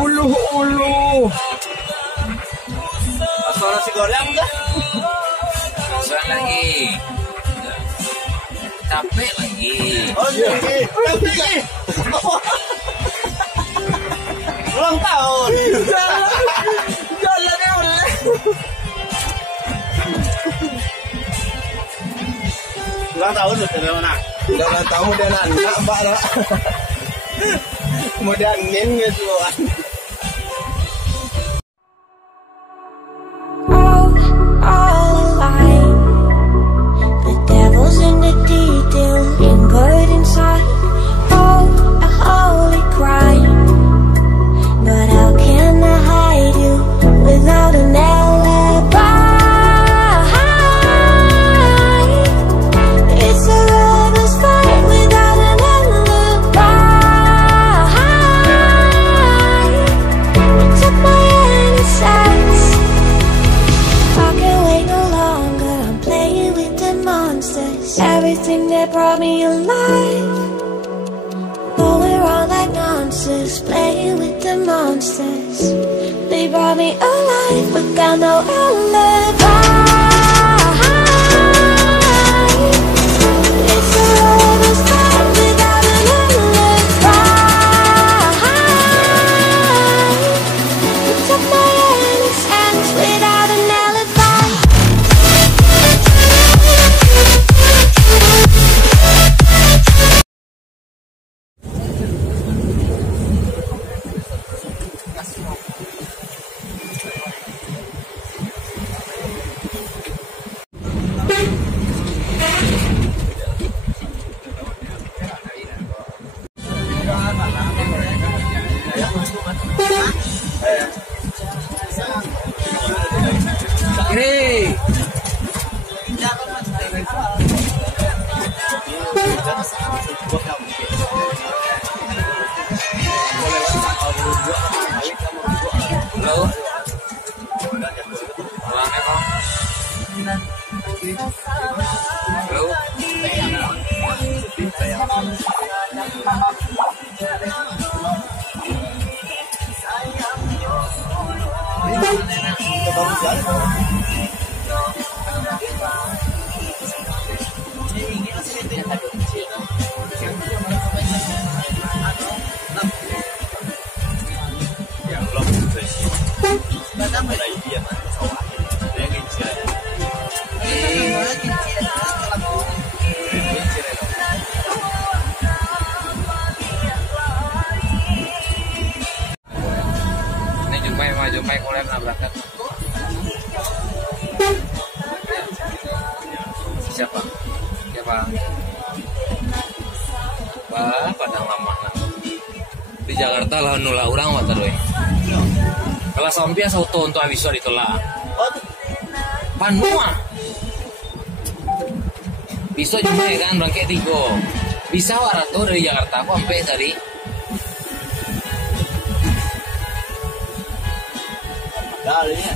Ulu. Apa nasi goreng enggak? Soal lagi. Capek lagi. Oh, capek. Ulang tahun. Jalannya oleh. Ulang tahun dari mana? Ulang tahun dan anak mbak nak. Kemudian nin gitu. Everything that brought me alive, but we're all like monsters, playing with the monsters. They brought me alive, but got no alibi. It's a lover's fight without an alibi. You took my innocence without an alibi. Kiri. Halo. Orangnya kok. Halo. Jumpai kuliah nabrakan. Siapa? Pada lama di Jakarta lah nula orang water we. Kalau sampai sauto untuk habis ditolak. Panua. Bisa juga kan berangkat tigo. Bisa warato dari Jakarta aku sampai tadi. Dalinya.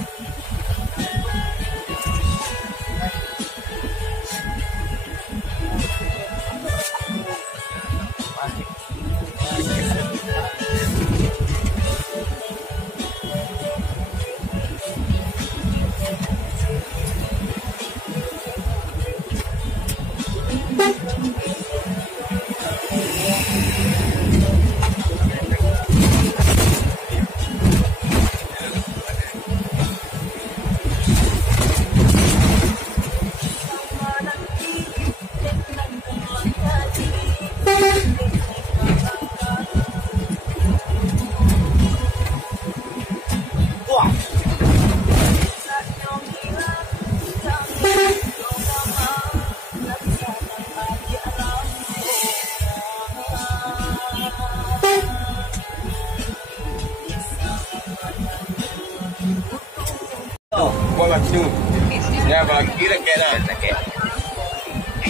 Ya bagi lagi dah.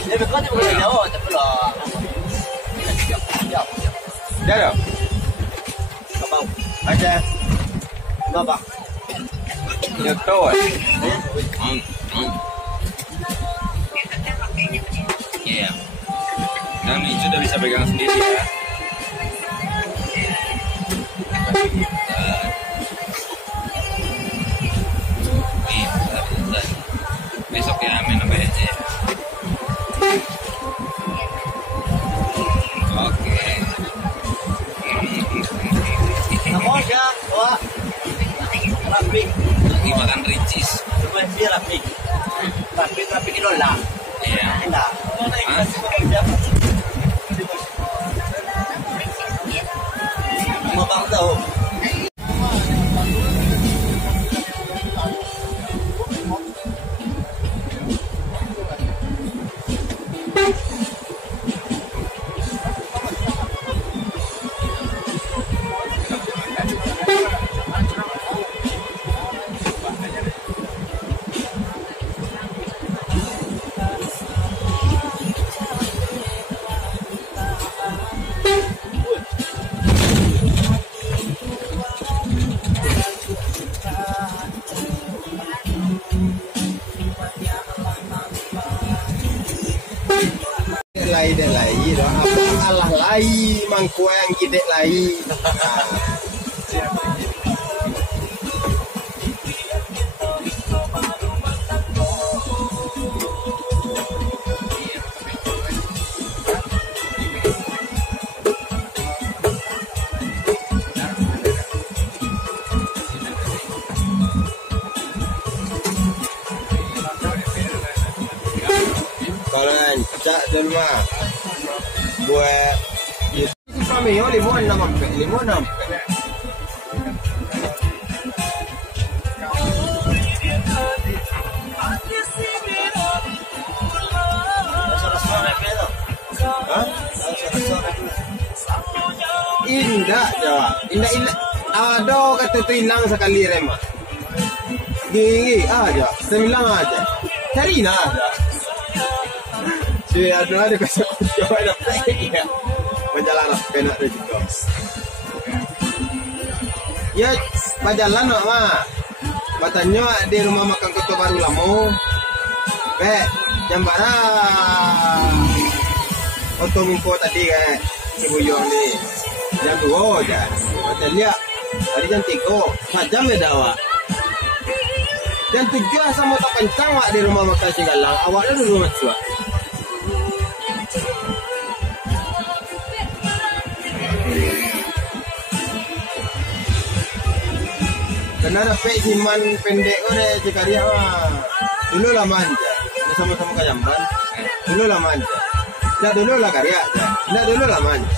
Dia dekat je boleh jauh, tak perlu. Ya dah. Abang. Ada. Berapa? Ya tahu. Kami sudah bisa pegang sendiri ya. Besok ya main apa aja ya. Oke. Kamu ya, wah. Rapi. Dimakan ricis. Cuma dia rapi. Rapi kilola. Iya. Enggak. Mau bang tahu. Lai dah apa Allah lai mangkuang gidek lai. Kalau cak dulu mah buat kami yo limon nama limon nam. Indah Jawa, indah. Ada kata tu hilang sekali remah. Gigi aja, sembilan aja. Cari na aja. Si ada kasih coba ada ya. Perjalanan kena ada juga. Ya, perjalanan mah. Katanya di rumah makan Kota Baru Lamu. Jambara. Oto mingko tadi kan. Ibu Yong ni. Jam 2 aja. Macam lihat. Tadi jam 3. Jam beda awak. Jam 7 sama tak kencang awak di rumah makan Singgalang. Awaknya dulu macam karena dapat siman pendek oleh jika dia dulu lah manja, sama-sama kajamban, dulu lah manja, tidak dulu lah karya, tidak dulu lah manja,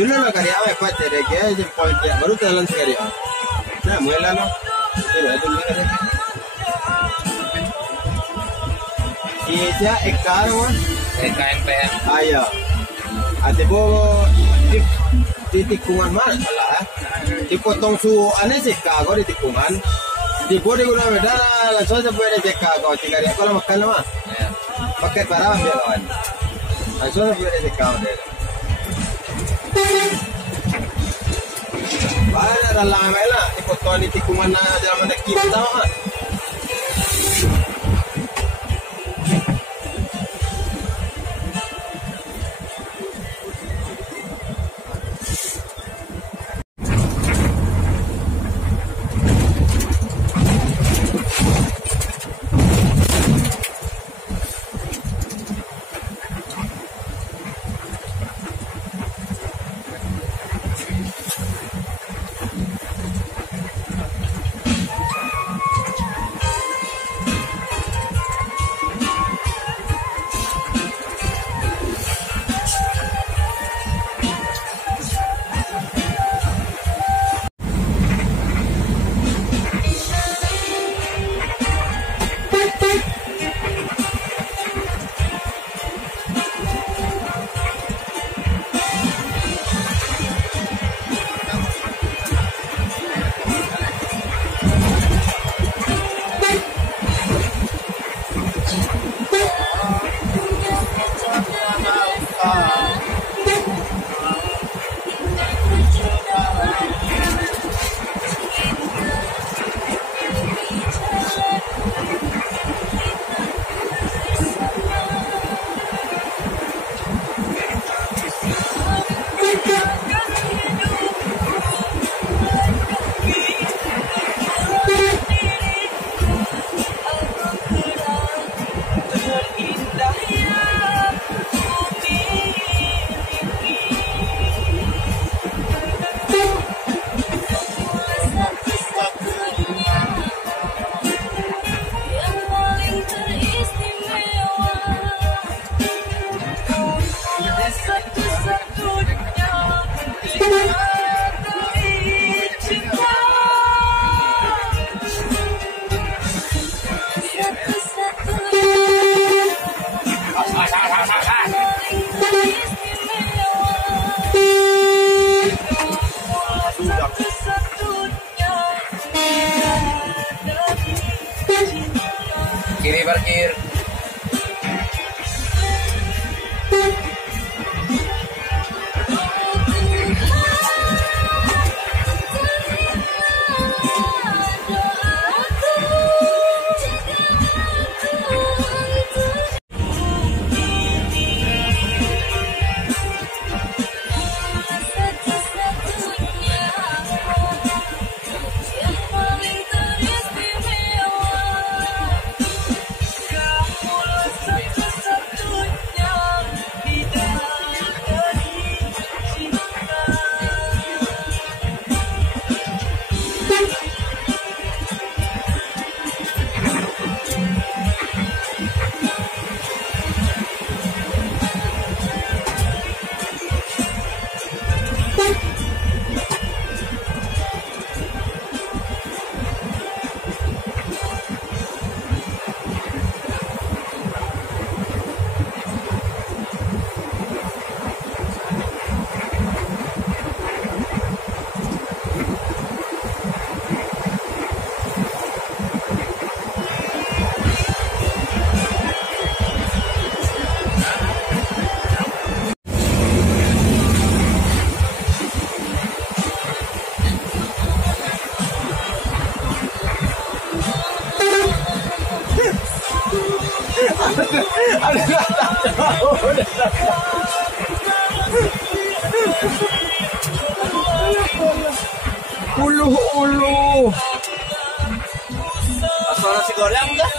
dulu lah karya apa cepat jadi dia jempol dia baru jalan sekali, nah mulai lah, dulu karya, iya Eka mah, Eka NPM, ayah, ada bo di tikungan mana salah dipotong su aneh sih kagak di tikungan di bodi guna beda langsung aja boleh cek kagak tinggal dia kalau makan mah pakai barang ambil lawan langsung aja boleh cek kagak deh banyak dalam lah dipotong di tikungan dalam mana kita mah Kiri parkir. Ulu. Asal nasi goreng enggak?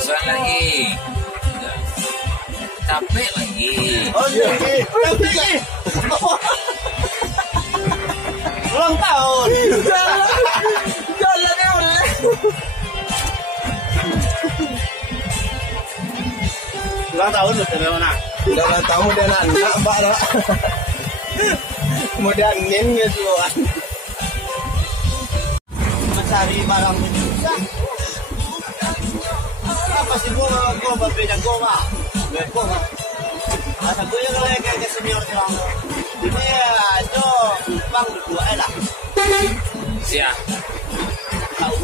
Soal lagi. Capek lagi. Oh iya. Ulang tahun. Jalannya oleh. Ulang tahun betul mana? Udah tahu dia anak mbak dah. Kemudian nin gitu kan. Mencari barang itu susah. Apa sih gua berbeda gua. Gua. Masa gue yang kayak senior bilang. Ini ya itu bang dua lah. Siap. Tahu.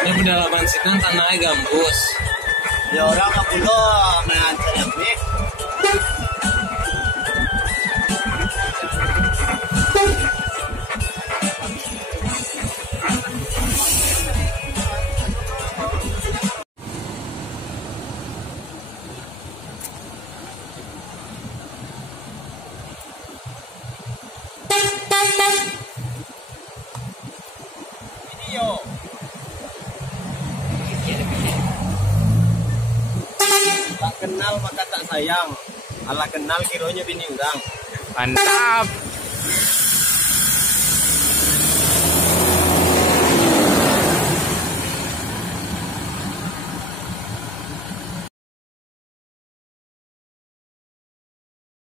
Ini pedalaman situ tanahnya gambus. Ya orang aku lo mengantar yang baik. Tak kenal maka tak sayang. Allah kenal kironya bini udang. Mantap.